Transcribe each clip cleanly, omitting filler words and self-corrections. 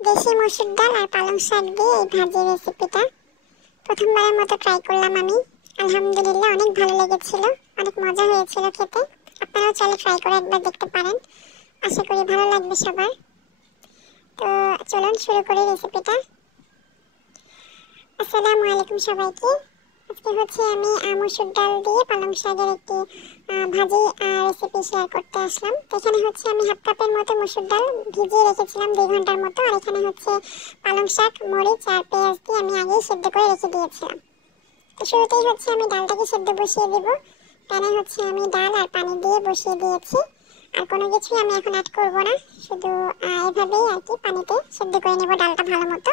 দেশি মসুর ডাল আর পালং শাক দিয়ে এই ভাজি রেসিপিটা প্রথমবারের মতো ট্রাই করলাম আমি। আলহামদুলিল্লাহ অনেক ভালো লেগেছিল, অনেক মজা হয়েছিল খেতে। আপনারাও চাইলে ট্রাই করে একবার দেখতে পারেন, আশা করি ভালো লাগবে সবার। তো চলুন শুরু করি রেসিপিটা। আসসালামু আলাইকুম সবাইকে। আজকে হচ্ছে আমি মসুর ডাল দিয়ে পালং শাকের একটি ভাজি রেসিপি শেয়ার করতে আসলাম। তো এখানে হচ্ছে আমি হাফ কাপের মতো মসুর ডাল ভিজিয়ে রেখেছিলাম 2 ঘন্টার মতো। আর এখানে হচ্ছে পালং শাক, মরিচ আর পেঁয়াজ দিয়ে আমি আগেই সেদ্ধ করে রেখে দিয়েছিলাম। তো শুরুতেই হচ্ছে আমি ডালটাকে সেদ্ধ বসিয়ে দেব। প্যানে হচ্ছে আমি ডাল আর পানি দিয়ে বসিয়ে দিয়েছি। আর কোনো কিছুই আমি এখন অ্যাড করব না, শুধু এভাবেই আর কি পানিতে সেদ্ধ করে নেব ডালটা ভালো মতো।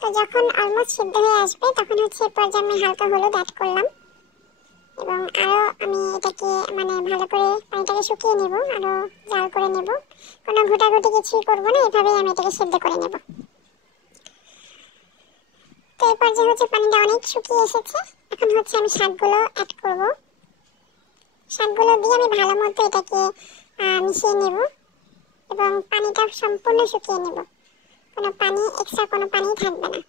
তো যখন অলমোস্ট সিদ্ধ হয়ে আসবে তখন হচ্ছে এরপর যে আমি হালকা হলুদ অ্যাড করলাম এবং আরও আমি এটাকে ভালো করে পানিটাকে শুকিয়ে নেব, আরও জাল করে নেব। কোনো ঘোটাঘুটি কিছুই করবো না, এভাবেই আমি এটাকে সেদ্ধ করে নেব। তো এরপর যে হচ্ছে পানিটা অনেক শুকিয়ে এসেছে, এখন হচ্ছে আমি শাকগুলো অ্যাড করব। শাকগুলো দিয়ে আমি ভালো মতো এটাকে মিশিয়ে নেব এবং পানিটা সম্পূর্ণ শুকিয়ে নেব, কোনো পানি এক্সট্রা কোনো পানি থাকবে না।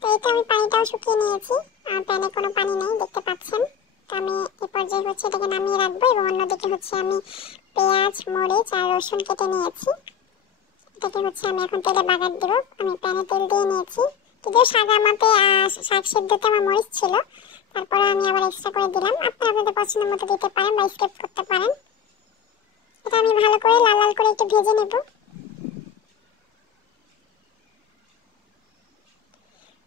তো এটা আমি পানিটাও শুকিয়ে নিয়েছি, আর প্যানে কোনো পানি নেই দেখতে পাচ্ছেন। তো আমি এই পর্যায়ে হচ্ছে এটাকে নামিয়ে রাখবো এবং অন্যদিকে হচ্ছে আমি পেঁয়াজ, মরিচ আর রসুন কেটে নিয়েছি। এটাকে হচ্ছে আমি এখন তেলে বাগার দেবো। আমি প্যানে তেল দিয়ে নিয়েছি, যদিও শাক আমাতে শাক সিদ্ধতে আমার মরিচ ছিল, তারপরে আমি আবার এক্সট্রা করে দিলাম। আপনারা আপনাদের পছন্দ মতো দিতে পারেন বা স্কিপ করতে পারেন। এটা আমি ভালো করে লাল লাল করে একটু ভেজে নেব।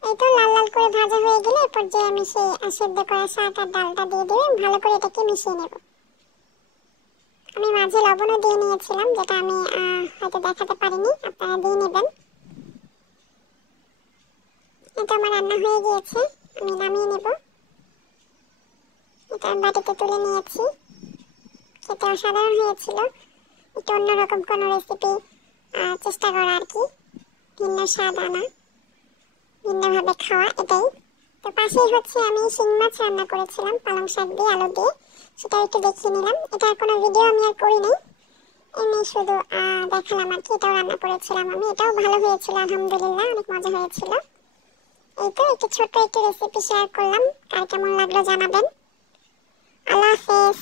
এই তো লাল লাল করে ভাজা হয়ে গেলে এরপর যে আমি সেই সেদ্ধ করা শাক আর ডালটা দিয়ে দিয়ে ভালো করে এটাকে মিশিয়ে নেব। আমি মাঝে লবণও দিয়ে নিয়েছিলাম, যেটা আমি হয়তো দেখাতে পারিনি, আপনারা দিয়ে নেবেন। এটা আমার রান্না হয়ে গিয়েছে, আমি নামিয়ে নেব। এটা আমি বাটিতে তুলে নিয়েছি। খেতে অসাধারণ হয়েছিল, একটু অন্যরকম কোনো রেসিপি চেষ্টা করা আর কি, ভিন্ন স্বাদ আনা, ভিন্নভাবে খাওয়া, এটাই। তো পাশেই হচ্ছে আমি শিং মাছ রান্না করেছিলাম পালং শাক দিয়ে, আলু দিয়ে, সেটাও একটু দেখিয়ে নিলাম। এটার কোনো ভিডিও আমি আর করি নাই, এমনি শুধু দেখালাম আর কি। এটাও রান্না করেছিলাম আমি, এটাও ভালো হয়েছিল আলহামদুলিল্লাহ, অনেক মজা হয়েছিল। এই তো একটু ছোট্ট একটু রেসিপি শেয়ার করলাম, কার কেমন লাগলো জানাবেন। আল্লাহ হাফেজ।